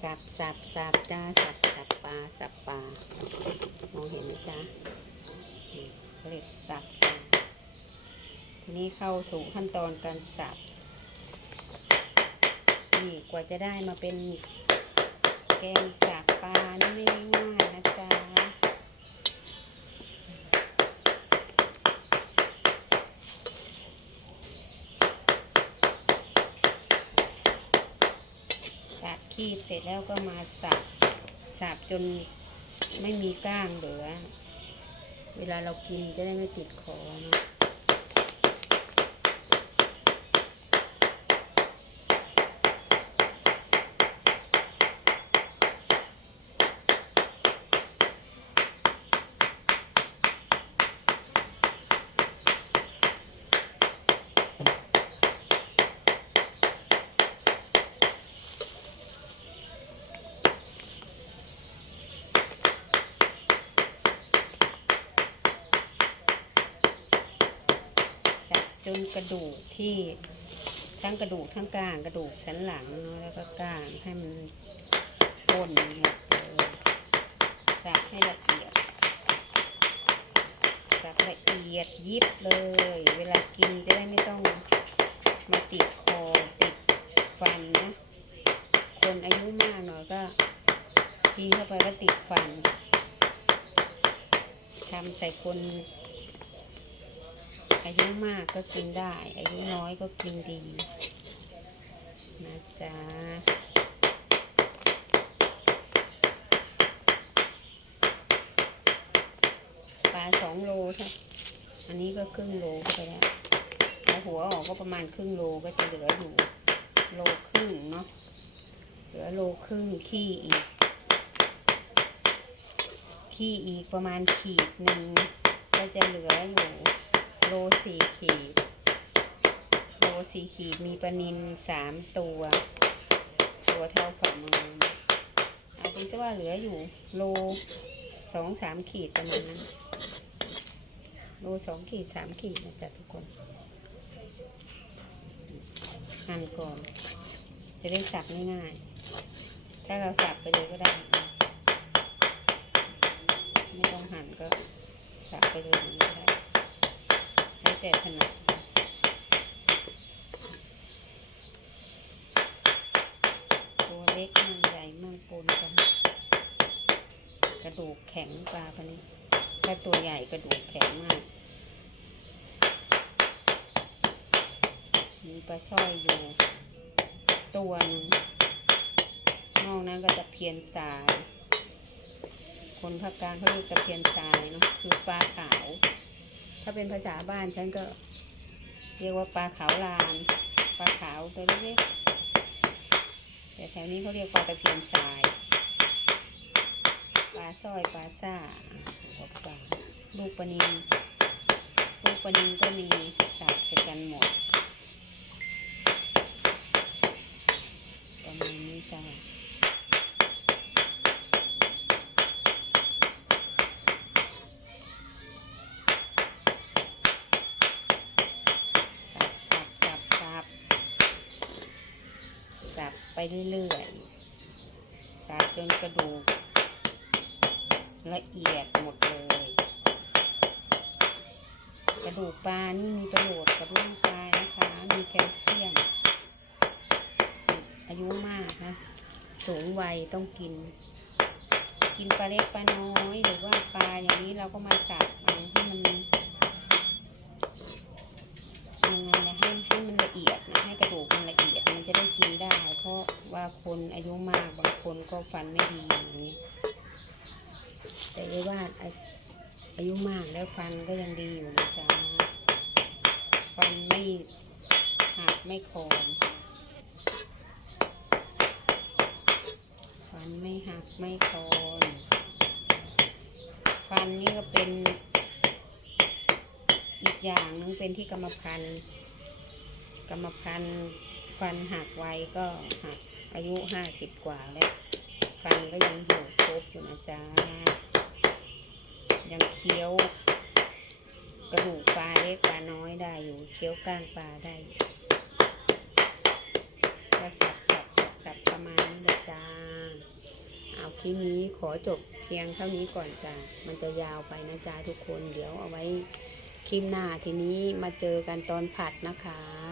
สับสับสับจ้าสับสับปลาสับปลามองเห็นไหมจ้าเขาเรียกสับทีนี้เข้าสู่ขั้นตอนการสับนี่กว่าจะได้มาเป็นแกงสับปลานี่ไม่ง่ายๆนะจ๊ะตัด คีบเสร็จแล้วก็มาสับสับจนไม่มีก้างเหลือ เวลาเรากินจะได้ไม่ติดคอเนาะ สับ จนกระดูกที่ทั้งกระดูกทั้งกลางกระดูกสันหลังเนาะแล้วก็กลางให้มันป่นหมดเลยสับให้ละเอียดสับละเอียดยิบเลย เวลากินจะได้ไม่ต้องมาติดคอติดฟันนะคนอายุมากหน่อยก็กินเข้าไปก็ติดฟันทำใส่คน อายุมากก็กินได้ อายุน้อยก็กินดีนะจ๊ะปลาสองโลถ้าอันนี้ก็ครึ่งโลเข้าไปแล้วเอาหัวออกก็ประมาณครึ่งโลก็จะเหลืออยู่โลครึ่งเนาะเหลือโลครึ่งขี้อีก ขี้อีกประมาณขีดหนึ่งก็จะเหลืออยู่ โลสี่ขีด โลสี่ขีดมีปลานินสามตัว ตัวเท่าฝ่ามือ เอาไปซะว่าเหลืออยู่โลสองสามขีดประมาณนั้น โลสองขีดสามขีดนะจ๊ะทุกคนหั่นก่อน จะได้สับง่ายๆ ถ้าเราสับไปเลยก็ได้ ไม่ต้องหั่นก็สับไปเลยอย่างนี้ก็ได้ แต่ถนัดตัวเล็กมั่งใหญ่มั่งปนกัน กระดูกแข็งปลาพันนี้ถ้าตัวใหญ่กระดูกแข็งมาก มีปลาสร้อยอยู่ ตัวหนึงนอกนั้นก็จะเพียนทราย คนภาคกลางเขาเรียกตะเพียนทรายเนาะคือปลาขาว ถ้าเป็นภาษาบ้านฉันก็เรียกว่าปลาขาวลานปลาขาวตัวเล็กๆแต่แถวนี้เขาเรียกปลาตะเพียนทราย ปลาสร้อยปลาซ่าปลาลูกปลานินลูกปลานินก็มี สับไปเรื่อยๆ สับจนกระดูก ละเอียดหมดเลย กระดูกปลานี่มีประโยชน์กับร่างกายนะคะ มีแคลเซียม อายุมากนะ สูงวัยต้องกิน กินปลาเล็กปลาน้อยหรือว่าปลาอย่างนี้เราก็มาสับเอาให้มันยังไงนะให้ให้มันละเอียดนะให้กระดูกมันละเอียดมัน ว่าคนอายุมากบางคนก็ฟันไม่ดีอย่างนี้ แต่เลยว่าอาอายุมากแล้วฟันก็ยังดีอยู่นะจ๊ะฟันไม่หักไม่โคนฟันไม่หักไม่โคนฟันนี่ก็เป็นอีกอย่างหนึงเป็นที่กรรมพันธุ์กรรมพันธุ์ ฟันหักไวก็หักอายุห้าสิบกว่าแล้ว ฟันก็ยังอยู่ครบอยู่นะจ๊ะ ยังเคี้ยว กระดูกปลาเล็กปลาน้อยได้อยู่ เคี้ยวก้างปลาได้ก็สับสับสับสับประมาณนี้เลยจ้าคลิปนี้ขอจบเพียงเท่านี้ก่อนจ้ะ มันจะยาวไปนะจ๊ะทุกคน เดี๋ยวเอาไว้คลิปหน้าทีนี้มาเจอกันตอนผัดนะคะ